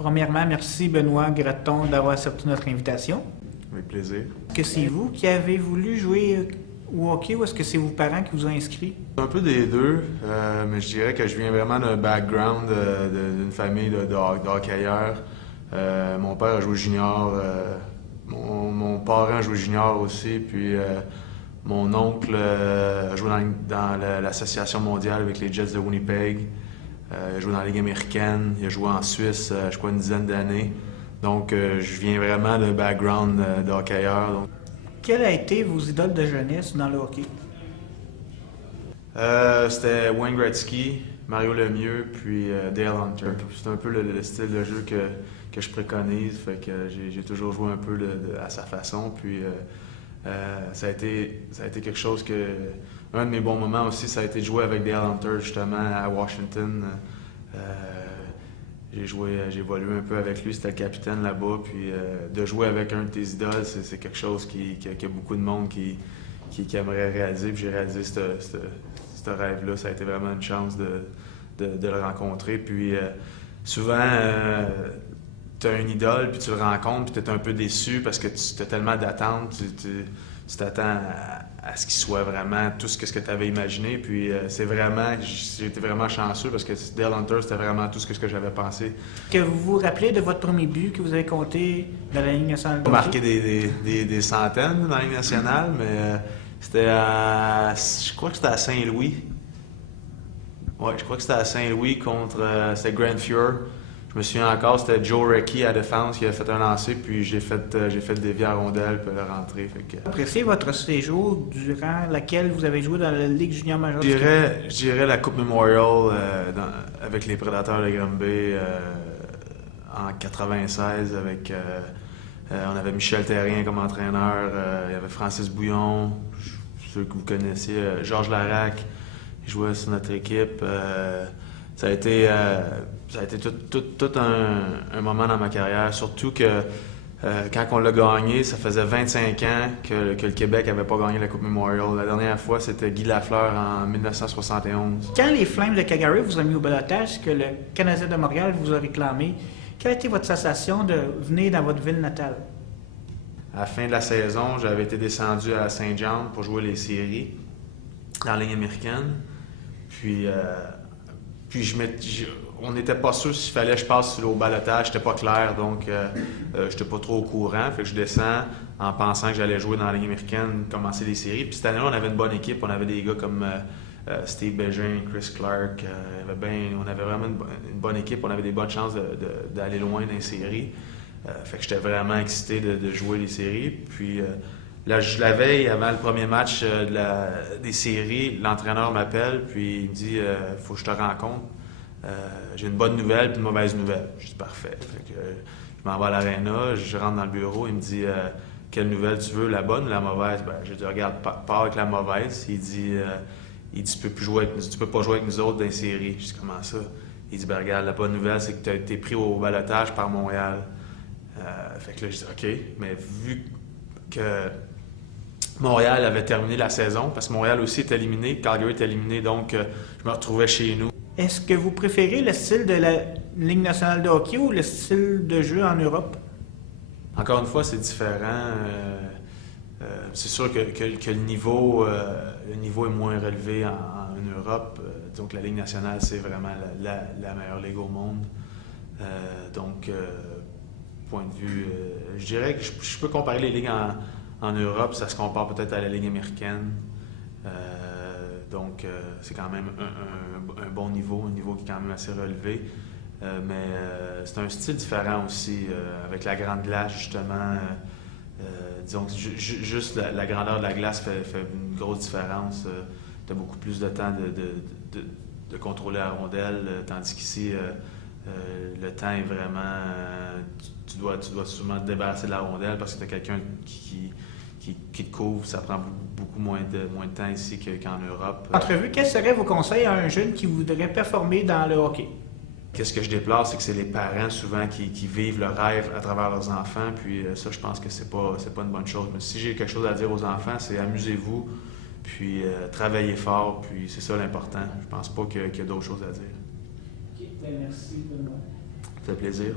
Premièrement, merci Benoît Gratton d'avoir accepté notre invitation. Avec plaisir. Est-ce que c'est vous qui avez voulu jouer au hockey ou est-ce que c'est vos parents qui vous ont inscrit? Un peu des deux, mais je dirais que je viens vraiment d'un background d'une famille de hockeyeurs. Mon père a joué junior, mon parent a joué junior aussi, puis mon oncle a joué dans l'association mondiale avec les Jets de Winnipeg. Il a joué dans la Ligue américaine, il a joué en Suisse, je crois, une dizaine d'années. Donc, je viens vraiment d'un background de hockeyeur. Donc. Quelles a été vos idoles de jeunesse dans le hockey? C'était Wayne Gretzky, Mario Lemieux, puis Dale Hunter. C'est un peu le style de jeu que je préconise, fait que j'ai toujours joué un peu à sa façon. Puis ça a été quelque chose que... Un de mes bons moments aussi, ça a été de jouer avec Dale Hunter, justement, à Washington. J'ai évolué un peu avec lui, c'était le capitaine là-bas. Puis de jouer avec un de tes idoles, c'est quelque chose qu'il y a beaucoup de monde qui aimerait réaliser. Puis j'ai réalisé ce rêve-là. Ça a été vraiment une chance de le rencontrer. Puis souvent, tu as une idole, puis tu le rencontres, puis tu es un peu déçu parce que tu as tellement d'attentes. Tu t'attends à ce qu'il soit vraiment tout ce que tu avais imaginé. Puis j'ai été vraiment chanceux parce que Dale Hunter, c'était vraiment tout ce que j'avais pensé. Que vous vous rappelez de votre premier but que vous avez compté dans la Ligue nationale de hockey? Marqué des centaines dans la Ligue nationale, mais c'était je crois que c'était à Saint-Louis. Ouais, je crois que c'était à Saint-Louis contre c'était Grand Fuhr. Je me souviens encore, c'était Joe Recchi à défense qui a fait un lancer, puis j'ai fait dévier à rondelle puis le rentrer. Appréciez votre séjour durant laquelle vous avez joué dans la Ligue junior majeure? Je dirais la Coupe Memorial avec les Prédateurs de Granby en 96 avec on avait Michel Therrien comme entraîneur, il y avait Francis Bouillon, ceux que vous connaissiez, Georges Larac, il jouait sur notre équipe. Ça a été tout un moment dans ma carrière, surtout que quand on l'a gagné, ça faisait 25 ans que le Québec n'avait pas gagné la Coupe Memorial. La dernière fois, c'était Guy Lafleur en 1971. Quand les Flames de Calgary vous ont mis au balotage, que le Canadien de Montréal vous a réclamé, quelle a été votre sensation de venir dans votre ville natale? À la fin de la saison, j'avais été descendu à Saint-Jean pour jouer les séries dans la Ligue américaine. Puis on n'était pas sûr s'il fallait que je passe au balotage, c'était pas clair, donc je n'étais pas trop au courant. Fait que je descends en pensant que j'allais jouer dans la Ligue américaine, commencer les séries. Puis cette année-là, on avait une bonne équipe, on avait des gars comme Steve Bégin, Chris Clark, on avait vraiment une bonne équipe, on avait des bonnes chances d'aller loin dans les séries. Fait que j'étais vraiment excité de jouer les séries. Puis la veille, avant le premier match des séries, l'entraîneur m'appelle, puis il me dit « Faut que je te rencontre. J'ai une bonne nouvelle puis une mauvaise nouvelle. » Je dis « Parfait. » Fait que je m'en vais à l'aréna, je rentre dans le bureau, il me dit « Quelle nouvelle tu veux, la bonne ou la mauvaise? » Ben, je dis « Regarde, pars avec la mauvaise. » Il dit « Tu peux pas jouer avec nous autres dans les séries. » Je dis « Comment ça? » Il dit « Ben, regarde, la bonne nouvelle, c'est que tu as été pris au balotage par Montréal. » Fait que là, je dis « OK. » Mais vu que Montréal avait terminé la saison, parce que Montréal aussi est éliminé, Calgary est éliminé, donc je me retrouvais chez nous. Est-ce que vous préférez le style de la Ligue nationale de hockey ou le style de jeu en Europe? Encore une fois, c'est différent. C'est sûr que le niveau est moins relevé en Europe. Donc la Ligue nationale, c'est vraiment la meilleure ligue au monde. Donc, point de vue, je dirais que je peux comparer les ligues en Europe, ça se compare peut-être à la Ligue américaine. Donc, c'est quand même un bon niveau, un niveau qui est quand même assez relevé. Mais c'est un style différent aussi, avec la grande glace, justement. Disons que juste la grandeur de la glace fait une grosse différence. Tu as beaucoup plus de temps de contrôler la rondelle, tandis qu'ici, le temps est vraiment... tu dois sûrement te débarrasser de la rondelle parce que tu as quelqu'un qui te couvre, ça prend beaucoup moins de temps ici qu'en Europe. Entrevue, quels seraient vos conseils à un jeune qui voudrait performer dans le hockey? Qu'est-ce que je déplore, c'est que c'est les parents souvent qui vivent le rêve à travers leurs enfants, puis ça, je pense que c'est pas une bonne chose. Mais si j'ai quelque chose à dire aux enfants, c'est amusez-vous, puis travaillez fort, puis c'est ça l'important. Je pense pas qu'il y a d'autres choses à dire. OK, bien, merci Benoît. Ça fait plaisir.